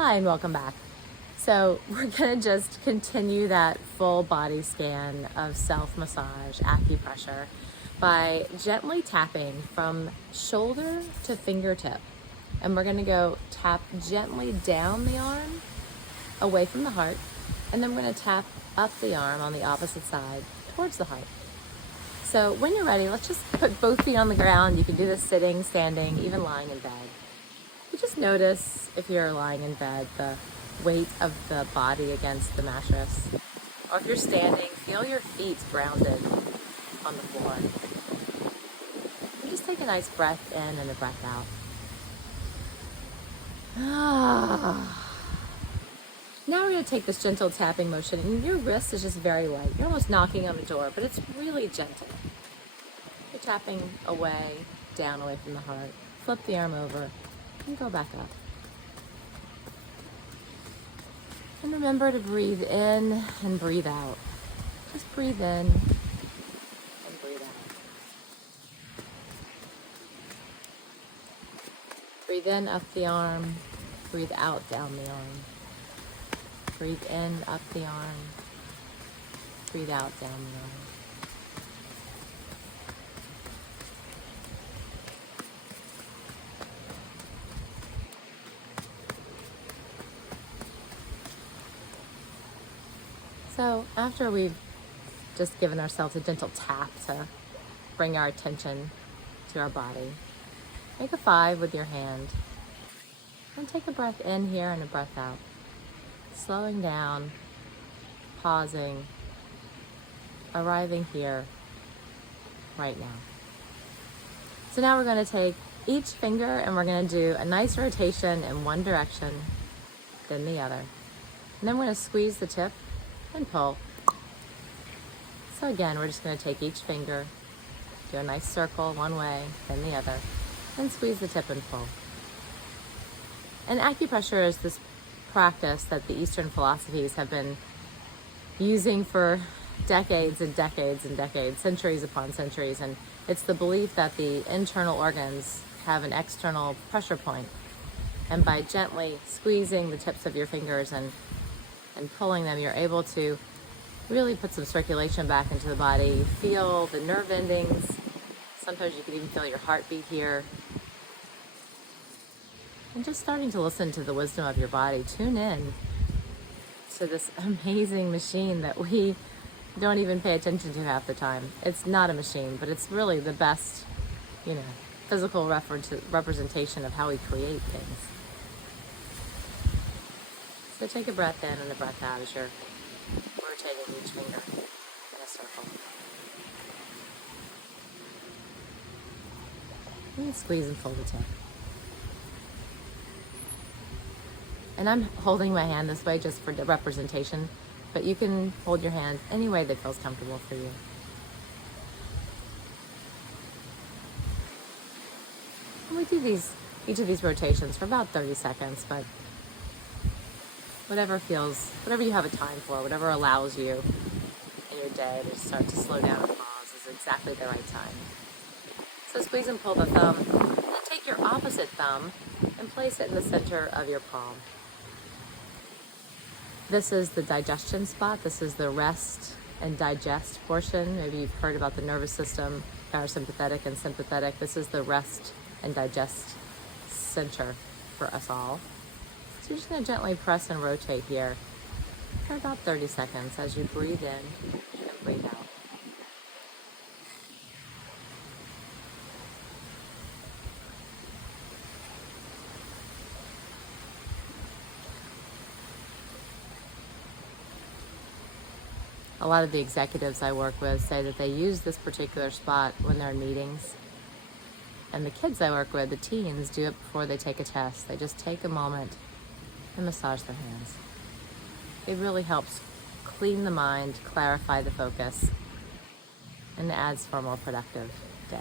Hi, and welcome back. So we're gonna just continue that full body scan of self-massage acupressure by gently tapping from shoulder to fingertip. And we're gonna go tap gently down the arm, away from the heart, and then we're gonna tap up the arm on the opposite side towards the heart. So when you're ready, let's just put both feet on the ground. You can do this sitting, standing, even lying in bed. You just notice, if you're lying in bed, the weight of the body against the mattress. Or if you're standing, feel your feet grounded on the floor. And just take a nice breath in and a breath out. Now we're going to take this gentle tapping motion, and your wrist is just very light. You're almost knocking on the door, but it's really gentle. You're tapping away, down away from the heart. Flip the arm over and go back up. And remember to breathe in and breathe out. Just breathe in and breathe out. Breathe in up the arm, breathe out down the arm. Breathe in up the arm, breathe out down the arm. So after we've just given ourselves a gentle tap to bring our attention to our body, make a 5 with your hand and take a breath in here and a breath out. Slowing down, pausing, arriving here right now. So now we're going to take each finger and we're going to do a nice rotation in one direction, then the other. And then we're going to squeeze the tip and pull. So again, we're just going to take each finger, do a nice circle one way, then the other, and squeeze the tip and pull. And acupressure is this practice that the Eastern philosophies have been using for decades and decades and decades, centuries upon centuries. And it's the belief that the internal organs have an external pressure point. And by gently squeezing the tips of your fingers and pulling them, you're able to really put some circulation back into the body. Feel the nerve endings. Sometimes you can even feel your heartbeat here. And just starting to listen to the wisdom of your body. Tune in to this amazing machine that we don't even pay attention to half the time. It's not a machine, but it's really the best, physical representation of how we create things. So take a breath in and a breath out as you're rotating each finger in a circle. And squeeze and pull the tip. And I'm holding my hand this way just for the representation, but you can hold your hand any way that feels comfortable for you. And we do each of these rotations for about 30 seconds, but whatever you have a time for, whatever allows you in your day to start to slow down and pause is exactly the right time. So squeeze and pull the thumb, and then take your opposite thumb and place it in the center of your palm. This is the digestion spot. This is the rest and digest portion. Maybe you've heard about the nervous system, parasympathetic and sympathetic. This is the rest and digest center for us all. So you're just going to gently press and rotate here for about 30 seconds as you breathe in and breathe out. A lot of the executives I work with say that they use this particular spot when they're in meetings. And the kids I work with, the teens, do it before they take a test. They just take a moment and massage their hands. It really helps clean the mind, clarify the focus, and adds for a more productive day.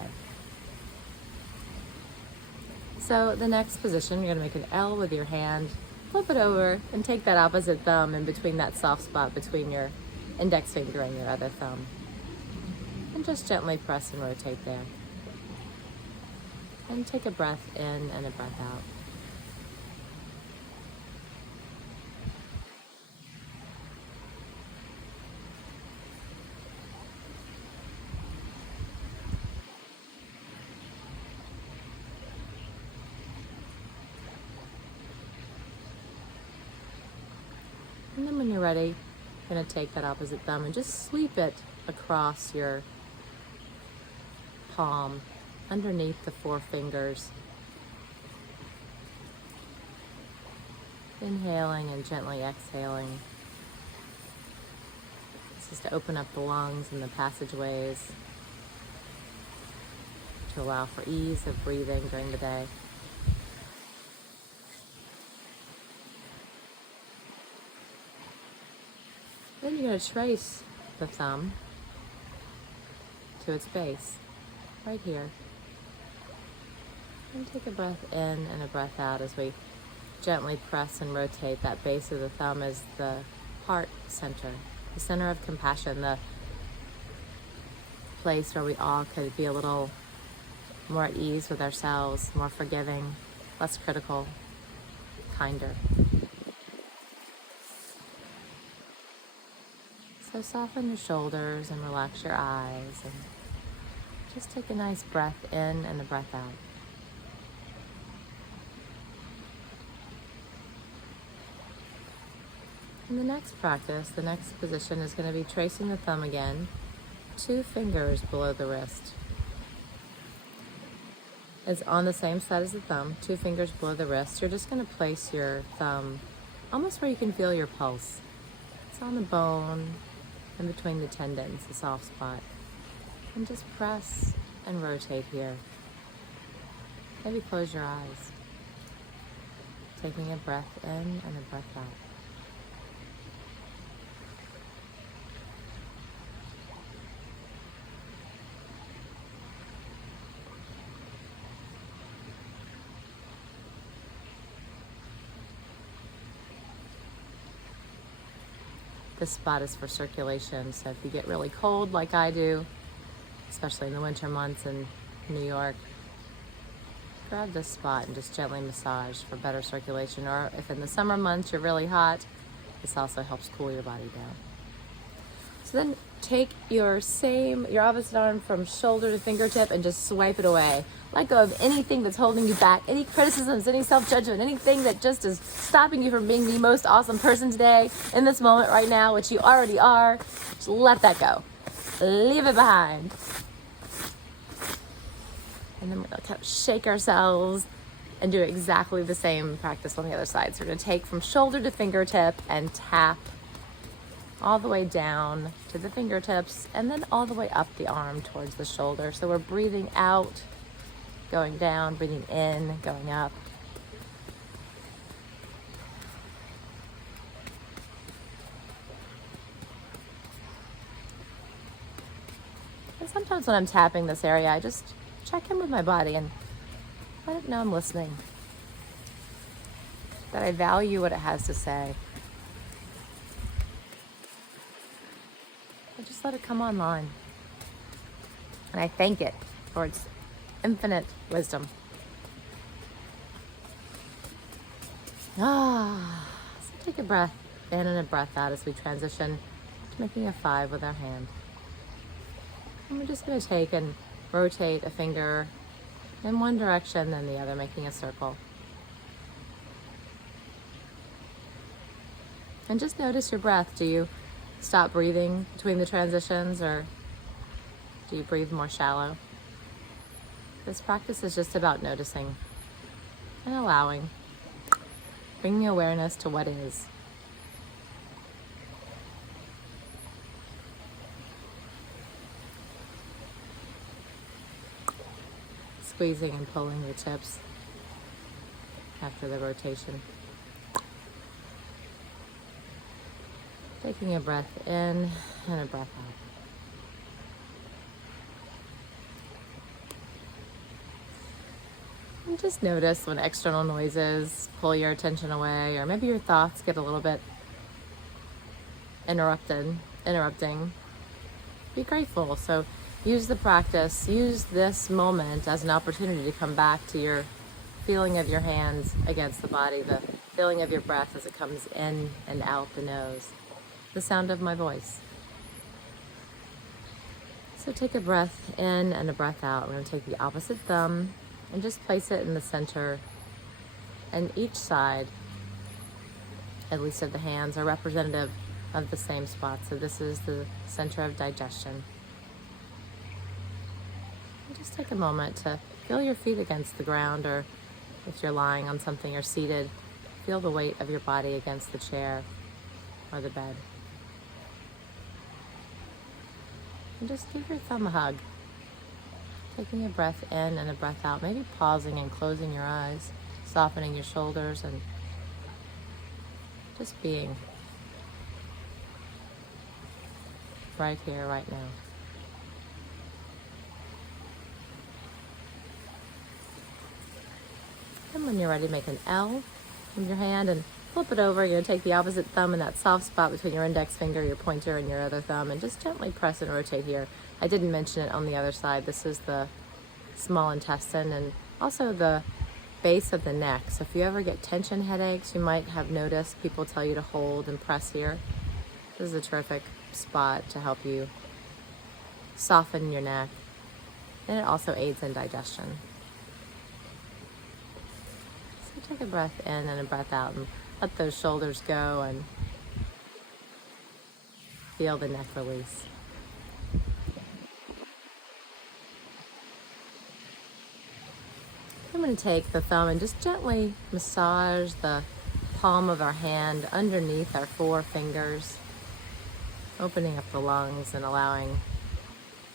So the next position, you're going to make an L with your hand, flip it over, and take that opposite thumb in between that soft spot between your index finger and your other thumb. And just gently press and rotate there. And take a breath in and a breath out. And then when you're ready, you're going to take that opposite thumb and just sweep it across your palm, underneath the 4 fingers. Inhaling and gently exhaling. This is to open up the lungs and the passageways, to allow for ease of breathing during the day. Then you're going to trace the thumb to its base, right here. And take a breath in and a breath out as we gently press and rotate that base of the thumb as the heart center, the center of compassion, the place where we all could be a little more at ease with ourselves, more forgiving, less critical, kinder. So soften your shoulders and relax your eyes and just take a nice breath in and a breath out. In the next practice, the next position is going to be tracing the thumb again, 2 fingers below the wrist. It's on the same side as the thumb, 2 fingers below the wrist. You're just going to place your thumb almost where you can feel your pulse. It's on the bone, in between the tendons, the soft spot. And just press and rotate here. Maybe close your eyes. Taking a breath in and a breath out. This spot is for circulation, so if you get really cold like I do, especially in the winter months in New York, grab this spot and just gently massage for better circulation. Or if in the summer months you're really hot, this also helps cool your body down. So then take your opposite arm from shoulder to fingertip and just swipe it away. Let go of anything that's holding you back, any criticisms, any self-judgment, anything that just is stopping you from being the most awesome person today, in this moment right now, which you already are. Just let that go. Leave it behind. And then we're going to kind of shake ourselves and do exactly the same practice on the other side. So we're going to take from shoulder to fingertip and tap all the way down to the fingertips and then all the way up the arm towards the shoulder. So we're breathing out, going down, breathing in, going up. And sometimes when I'm tapping this area, I just check in with my body and let it know I'm listening, that I value what it has to say. I just let it come online. And I thank it for its infinite wisdom. So take a breath in and a breath out as we transition to making a 5 with our hand. And we're just going to take and rotate a finger in one direction, then the other, making a circle. And just notice your breath. Do you stop breathing between the transitions, or do you breathe more shallow? This practice is just about noticing and allowing, bringing awareness to what is. Squeezing and pulling the tips after the rotation. Taking a breath in and a breath out. And just notice when external noises pull your attention away, or maybe your thoughts get a little bit interrupting. Be grateful. So use the practice, use this moment as an opportunity to come back to your feeling of your hands against the body, the feeling of your breath as it comes in and out the nose, the sound of my voice. So take a breath in and a breath out. We're going to take the opposite thumb and just place it in the center and each side at least of the hands, are representative of the same spot. So this is the center of digestion. And just take a moment to feel your feet against the ground, or if you're lying on something or seated, feel the weight of your body against the chair or the bed. And just give your thumb a hug. Taking a breath in and a breath out, maybe pausing and closing your eyes, softening your shoulders, and just being right here, right now. And when you're ready, make an L with your hand and flip it over. You're going to take the opposite thumb in that soft spot between your index finger, your pointer, and your other thumb, and just gently press and rotate here. I didn't mention it on the other side. This is the small intestine and also the base of the neck. So if you ever get tension headaches, you might have noticed people tell you to hold and press here. This is a terrific spot to help you soften your neck, and it also aids in digestion. So take a breath in and a breath out and let those shoulders go and feel the neck release. I'm going to take the thumb and just gently massage the palm of our hand underneath our four fingers, opening up the lungs and allowing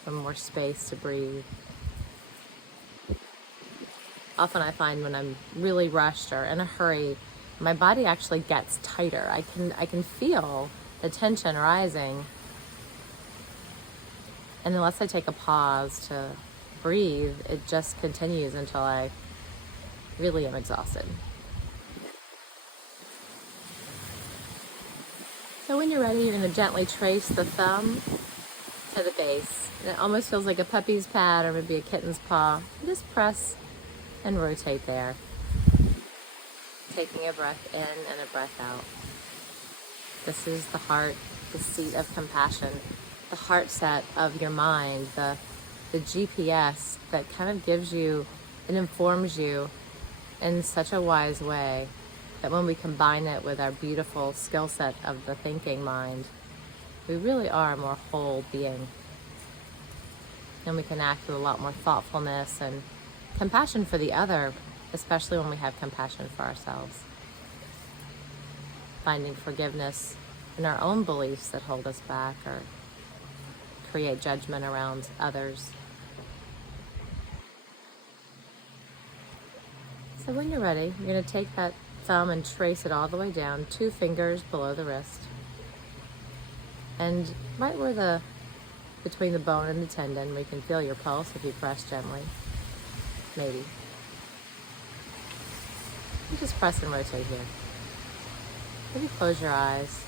some more space to breathe. Often I find when I'm really rushed or in a hurry, my body actually gets tighter. I can feel the tension rising. And unless I take a pause to breathe, it just continues until I really am exhausted. So when you're ready, you're going to gently trace the thumb to the base. And it almost feels like a puppy's pad or maybe a kitten's paw. Just press and rotate there. Taking a breath in and a breath out. This is the heart, the seat of compassion, the heart set of your mind, the GPS that kind of gives you and informs you in such a wise way that when we combine it with our beautiful skill set of the thinking mind, we really are a more whole being. And we can act with a lot more thoughtfulness and compassion for the other, especially when we have compassion for ourselves. Finding forgiveness in our own beliefs that hold us back or create judgment around others. So when you're ready, you're going to take that thumb and trace it all the way down, 2 fingers below the wrist. And right where between the bone and the tendon, where you can feel your pulse if you press gently, maybe. You just press and rotate here. Maybe close your eyes.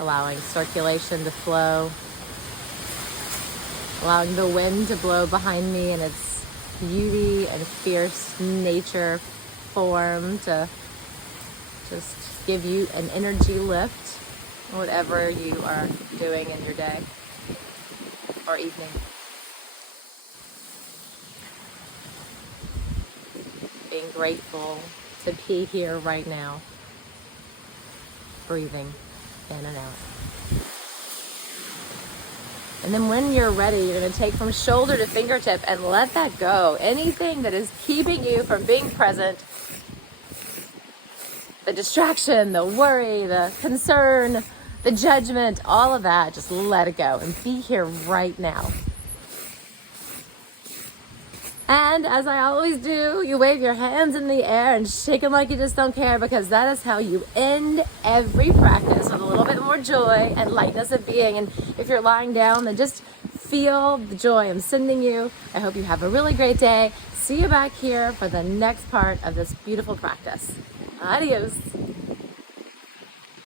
Allowing circulation to flow. Allowing the wind to blow behind me and its beauty and fierce nature form to just give you an energy lift, whatever you are doing in your day or evening. Being grateful to be here right now, breathing in and out. And then when you're ready, you're going to take from shoulder to fingertip and let that go. Anything that is keeping you from being present, the distraction, the worry, the concern, the judgment, all of that, just let it go and be here right now. And as I always do, you wave your hands in the air and shake them like you just don't care, because that is how you end every practice with a little bit more joy and lightness of being. And if you're lying down, then just feel the joy I'm sending you. I hope you have a really great day. See you back here for the next part of this beautiful practice. Adios.